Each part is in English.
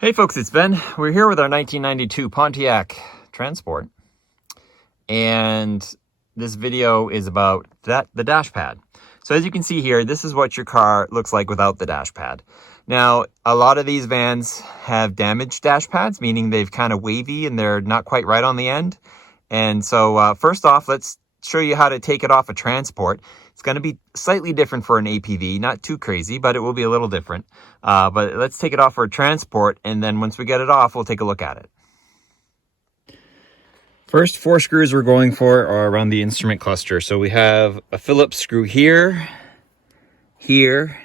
Hey folks, it's Ben. We're here with our 1992 Pontiac Trans Sport, and this video is about the dash pad. So as you can see here, this is what your car looks like without the dash pad. Now, a lot of these vans have damaged dash pads, meaning they've kind of wavy and they're not quite right on the end. And so first off, let's show you how to take it off a transport. It's going to be slightly different for an APV, not too crazy, but it will be a little different. But let's take it off for a transport, and then once we get it off, we'll take a look at it. First 4 screws we're going for are around the instrument cluster. So we have a Phillips screw here, here,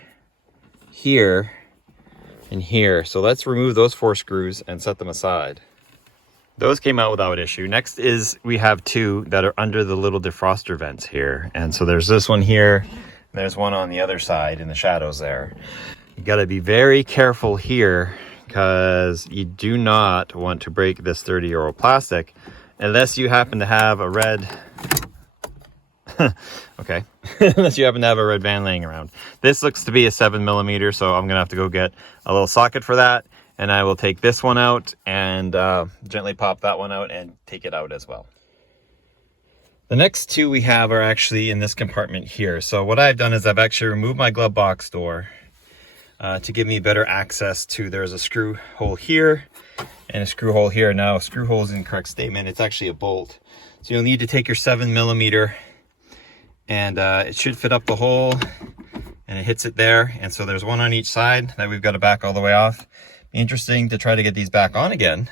here, and here. So let's remove those 4 screws and set them aside. Those came out without issue. Next is we have 2 that are under the little defroster vents here. And so there's this one here, and there's one on the other side in the shadows there. You got to be very careful here because you do not want to break this 30-year-old plastic unless you happen to have a red okay. Unless you happen to have a red van laying around. This looks to be a 7mm, so I'm gonna have to go get a little socket for that. And I will take this one out and gently pop that one out and take it out as well. The next 2 we have are actually in this compartment here. So what I've done is I've actually removed my glove box door to give me better access to, there's a screw hole here and a screw hole here. Now, screw hole is an incorrect statement. It's actually a bolt. So you'll need to take your 7mm and it should fit up the hole, and it hits it there. And so there's one on each side that we've got to back all the way off. Interesting to try to get these back on again,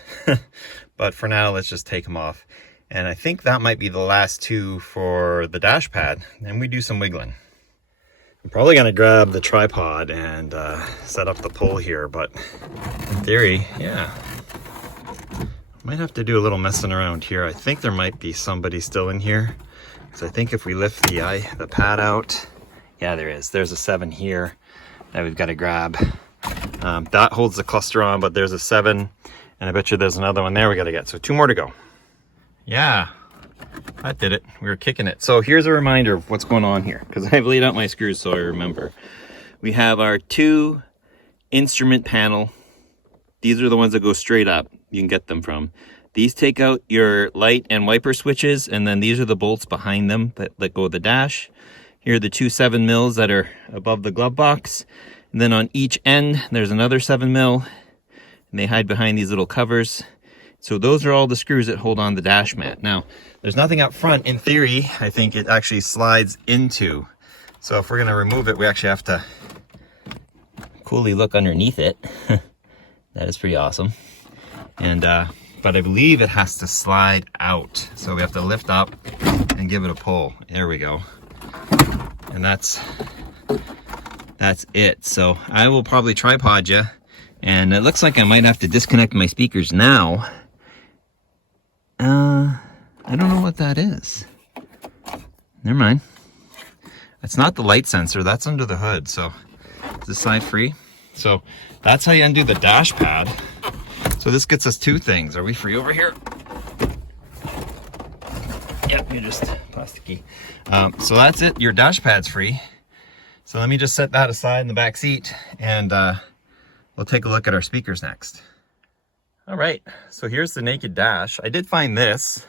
but for now let's just take them off. And I think that might be the last 2 for the dash pad, and we do some wiggling. I'm probably going to grab the tripod and set up the pole here, but in theory, yeah, might have to do a little messing around here. I think there might be somebody still in here, because I think if we lift the pad out, yeah, there is. There's a 7 here that we've got to grab. That holds the cluster on, but there's a 7, and I bet you there's another one there we got to get. So 2 more to go. Yeah, that did it. We were kicking it. So here's a reminder of what's going on here, because I've laid out my screws so I remember. We have our 2 instrument panel. These are the ones that go straight up. You can get them from. These take out your light and wiper switches, and then these are the bolts behind them that let go of the dash. Here are the 2 7mm that are above the glove box. And then on each end, there's another 7mm, and they hide behind these little covers. So those are all the screws that hold on the dash mat. Now, there's nothing up front. In theory, I think it actually slides into. So if we're gonna remove it, we actually have to coolly look underneath it. That is pretty awesome. And, but I believe it has to slide out. So we have to lift up and give it a pull. There we go. And that's it. So I will probably tripod you, and it looks like I might have to disconnect my speakers now. I don't know what that is. Never mind. It's not the light sensor, that's under the hood. So is this side free? So that's how you undo the dash pad. So this gets us 2 things. Are we free over here? Yep, you're just plasticky. So that's it, your dash pad's free. So let me just set that aside in the back seat, and we'll take a look at our speakers next. All right, so here's the naked dash. I did find this.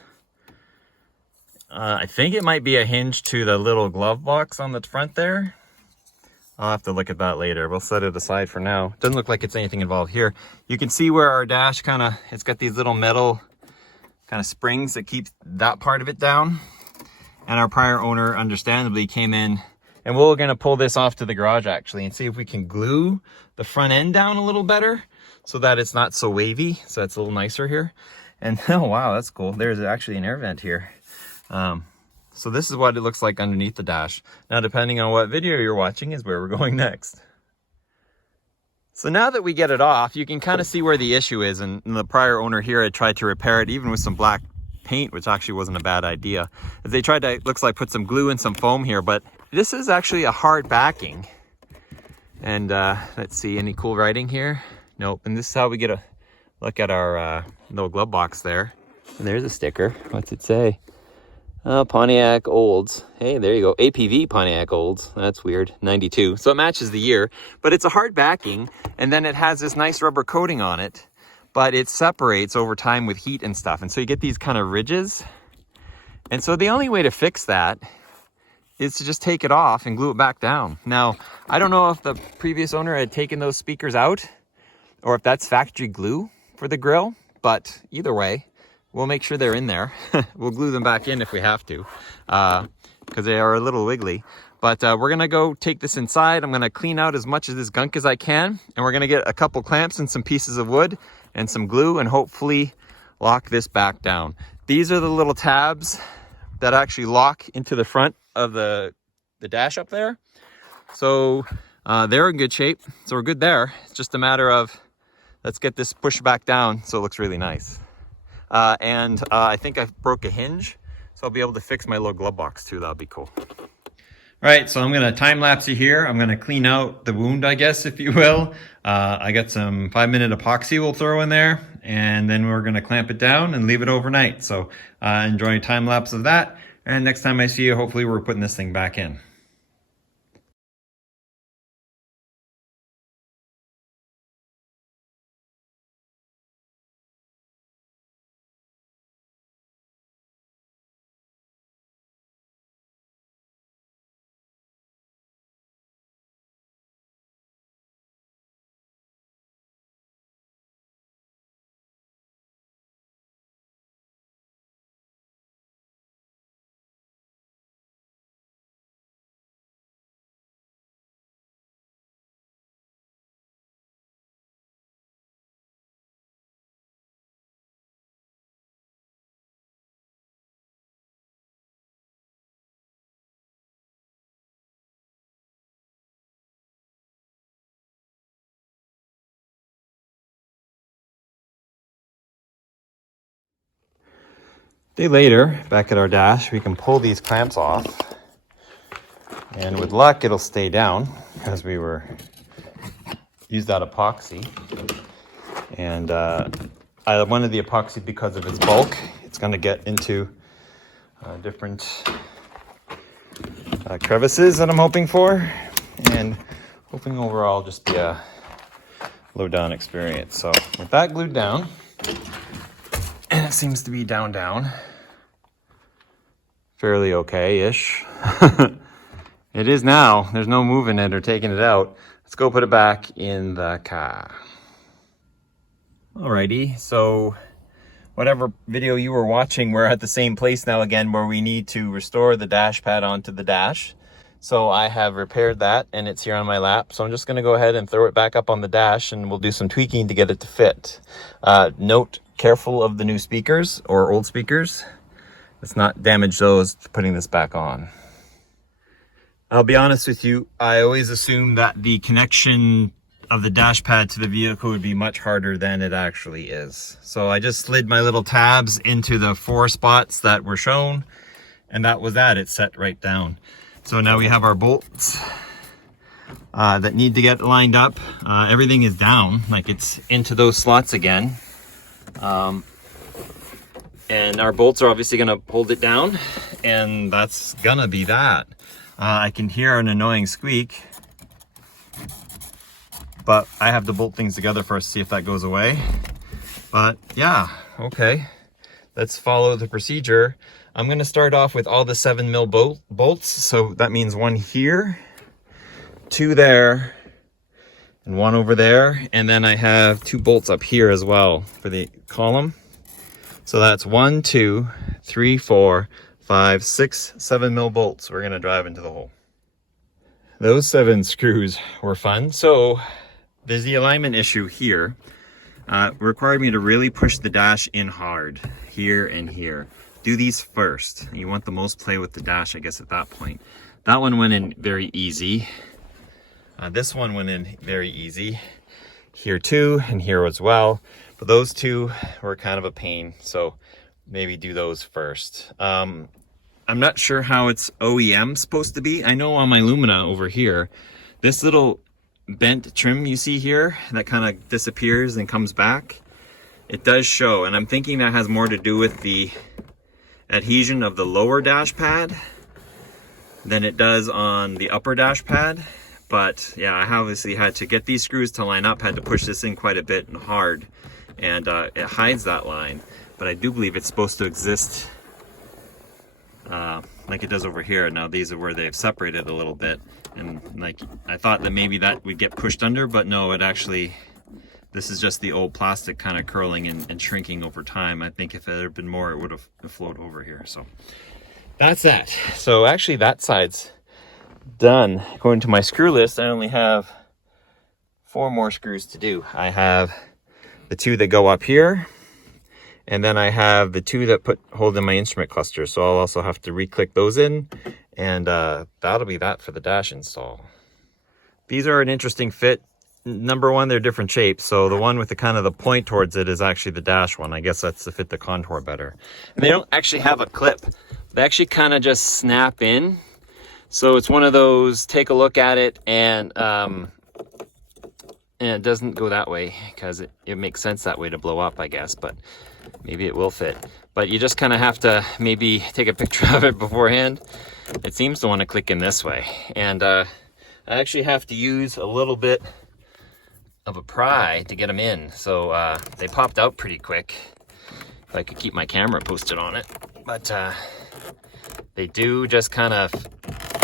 I think it might be a hinge to the little glove box on the front there. I'll have to look at that later. We'll set it aside for now. Doesn't look like it's anything involved here. You can see where our dash it's got these little metal kind of springs that keep that part of it down. And our prior owner understandably came in, and we're gonna pull this off to the garage actually and see if we can glue the front end down a little better so that it's not so wavy. So it's a little nicer here. And oh wow, that's cool. There's actually an air vent here. So this is what it looks like underneath the dash. Now, depending on what video you're watching is where we're going next. So now that we get it off, you can kind of see where the issue is. And the prior owner here had tried to repair it even with some black paint, which actually wasn't a bad idea. They tried to, looks like, put some glue and some foam here, but this is actually a hard backing. And let's see, any cool writing here? Nope. And this is how we get a look at our little glove box there. And there's a sticker. What's it say? Pontiac Olds. Hey, there you go. APV Pontiac Olds. That's weird. 92. So it matches the year, but it's a hard backing, and then it has this nice rubber coating on it, but it separates over time with heat and stuff. And so you get these kind of ridges. And so the only way to fix that is to just take it off and glue it back down. Now, I don't know if the previous owner had taken those speakers out or if that's factory glue for the grill, but either way, we'll make sure they're in there. We'll glue them back in if we have to, because they are a little wiggly. But we're gonna go take this inside. I'm gonna clean out as much of this gunk as I can, and we're gonna get a couple clamps and some pieces of wood and some glue and hopefully lock this back down. These are the little tabs that actually lock into the front of the dash up there. So they're in good shape, so we're good there. It's just a matter of, let's get this pushed back down so it looks really nice. I think I broke a hinge, so I'll be able to fix my little glove box too. That'll be cool. All right, so I'm gonna time lapse you here. I'm gonna clean out the wound, I guess, if you will. I got some 5-minute epoxy we'll throw in there, and then we're gonna clamp it down and leave it overnight. So enjoy a time lapse of that. And next time I see you, hopefully we're putting this thing back in. Day later, back at our dash, we can pull these clamps off, and with luck it'll stay down because we used that epoxy. And I wanted the epoxy because of its bulk. It's going to get into different crevices that I'm hoping for, and hoping overall just be a low down experience. So with that glued down, and it seems to be down fairly okay-ish. It is now. There's no moving it or taking it out. Let's go put it back in the car. Alrighty, so whatever video you were watching, we're at the same place now again where we need to restore the dash pad onto the dash. So I have repaired that and it's here on my lap. So I'm just gonna go ahead and throw it back up on the dash and we'll do some tweaking to get it to fit. Note, careful of the new speakers or old speakers. Let's not damage those putting this back on. I'll be honest with you, I always assumed that the connection of the dash pad to the vehicle would be much harder than it actually is. So I just slid my little tabs into the 4 spots that were shown, and that was that. It set right down. So now we have our bolts that need to get lined up. Everything is down, like it's into those slots again. And our bolts are obviously gonna hold it down, and that's gonna be that. I can hear an annoying squeak, but I have to bolt things together first to see if that goes away. But yeah, okay. Let's follow the procedure. I'm gonna start off with all the 7mm bolts. So that means 1 here, 2 there, and 1 over there. And then I have 2 bolts up here as well for the column. So that's 1, 2, 3, 4, 5, 6, 7mm bolts we're gonna drive into the hole. Those 7 screws were fun. So there's the alignment issue here. Required me to really push the dash in hard, here and here. Do these first. You want the most play with the dash, I guess, at that point. That one went in very easy. This one went in very easy. Here too, and here as well. But those 2 were kind of a pain, so maybe do those first. I'm not sure how it's OEM supposed to be. I know on my Lumina over here, this little bent trim you see here that kind of disappears and comes back, it does show, and I'm thinking that has more to do with the adhesion of the lower dash pad than it does on the upper dash pad. But yeah, I obviously had to get these screws to line up, had to push this in quite a bit and hard, and it hides that line. But I do believe it's supposed to exist like it does over here. Now these are where they've separated a little bit, and like I thought that maybe that would get pushed under, but no, it actually, this is just the old plastic kind of curling and shrinking over time. I think if there had been more, it would have flowed over here. So that's that. So actually that side's done. According to my screw list, I only have 4 more screws to do. I have the 2 that go up here, and then I have the 2 that hold in my instrument cluster. So I'll also have to re-click those in, and that'll be that for the dash install. These are an interesting fit. Number one, they're different shapes. So the one with the kind of the point towards it is actually the dash one. I guess that's to fit the contour better. And they don't actually have a clip. They actually kind of just snap in. So it's one of those, take a look at it, and it doesn't go that way because it makes sense that way to blow up, I guess, but maybe it will fit. But you just kind of have to maybe take a picture of it beforehand. It seems to want to click in this way. And I actually have to use a little bit of a pry to get them in. So they popped out pretty quick. If I could keep my camera posted on it. But they do just kind of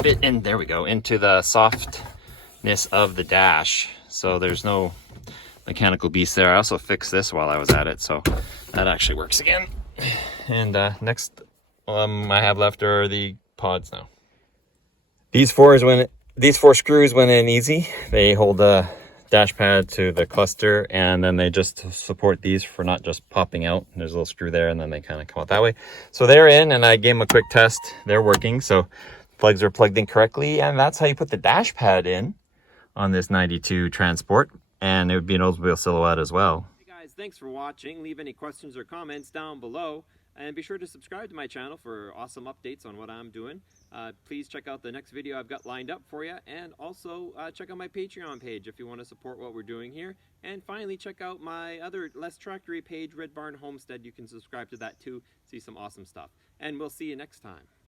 fit in, there we go, into the softness of the dash. So there's no mechanical beast there. I also fixed this while I was at it, so that actually works again. And next I have left are the pods now. These 4 screws went in easy. They hold the dash pad to the cluster, and then they just support these for not just popping out. There's a little screw there, and then they kind of come out that way. So they're in, and I gave them a quick test. They're working, so plugs are plugged in correctly, and that's how you put the dash pad in on this 92 Transport, and it would be an Oldsmobile Silhouette as well. Hey guys, thanks for watching. Leave any questions or comments down below, and be sure to subscribe to my channel for awesome updates on what I'm doing. Please check out the next video I've got lined up for you, and also check out my Patreon page if you want to support what we're doing here. And finally, check out my other less tractory page, Red Barn Homestead. You can subscribe to that too, see some awesome stuff. And we'll see you next time.